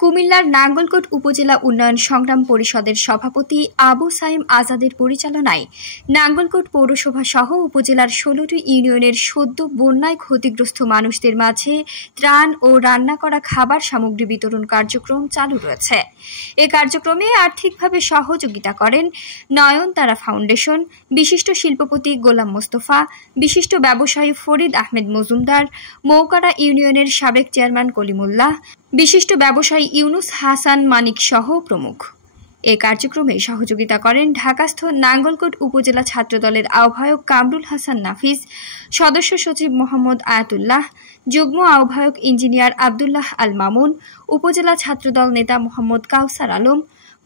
কুমিল্লার নাঙ্গলকোট উপজেলা উন্নয়ন সংগ্রাম পরিষদের সভাপতি আবু সাইম আজাদের পরিচালনায় নাঙ্গলকোট পৌরসভা সহ উপজেলার ১৬টি ইউনিয়নের সদ্য বন্যায় ক্ষতিগ্রস্ত মানুষদের মাঝে ত্রাণ ও রান্না করা খাবার সামগ্রী বিতরণ কার্যক্রম চালু রয়েছে। এ কার্যক্রমে আর্থিকভাবে সহযোগিতা করেন নয়নতারা ফাউন্ডেশন, বিশিষ্ট শিল্পপতি গোলাম মোস্তফা, বিশিষ্ট ব্যবসায়ী ফরিদ আহমেদ মজুমদার, মৌকারা ইউনিয়নের সাবেক চেয়ারম্যান কলিমুল্লাহ, বিশিষ্ট ব্যবসায়ী ইউনুস হাসান মানিক সহ প্রমুখ। এ কার্যক্রমে সহযোগিতা করেন ঢাকাস্থ নাঙ্গলকোট উপজেলা ছাত্রদলের আহ্বায়ক কামরুল হাসান নাফিস, সদস্য সচিব মোহাম্মদ আয়াতুল্লাহ, যুগ্ম আহ্বায়ক ইঞ্জিনিয়ার আবদুল্লাহ আল মামুন, উপজেলা ছাত্রদল নেতা মোহাম্মদ কাউসার আলম,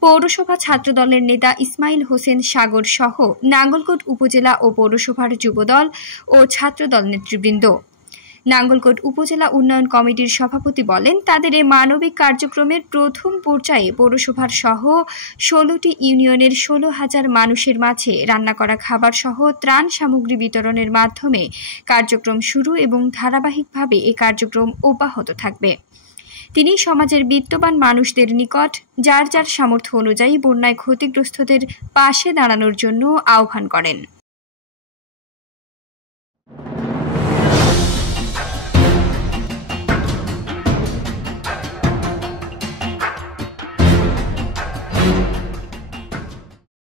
পৌরসভা ছাত্রদলের নেতা ইসমাইল হোসেন সাগর সহ নাঙ্গলকোট উপজেলা ও পৌরসভার যুবদল ও ছাত্রদল নেতৃবৃন্দ। নাঙ্গলকোট উপজেলা উন্নয়ন কমিটির সভাপতি বলেন, তাদের এই মানবিক কার্যক্রমের প্রথম পর্যায়ে পৌরসভার সহ ১৬টি ইউনিয়নের ১৬,০০০ মানুষের মাঝে রান্না করা খাবার সহ ত্রাণ সামগ্রী বিতরণের মাধ্যমে কার্যক্রম শুরু এবং ধারাবাহিকভাবে এই কার্যক্রম অব্যাহত থাকবে। তিনি সমাজের বিত্তবান মানুষদের নিকট যার যার সামর্থ্য অনুযায়ী বন্যায় ক্ষতিগ্রস্তদের পাশে দাঁড়ানোর জন্য আহ্বান করেন।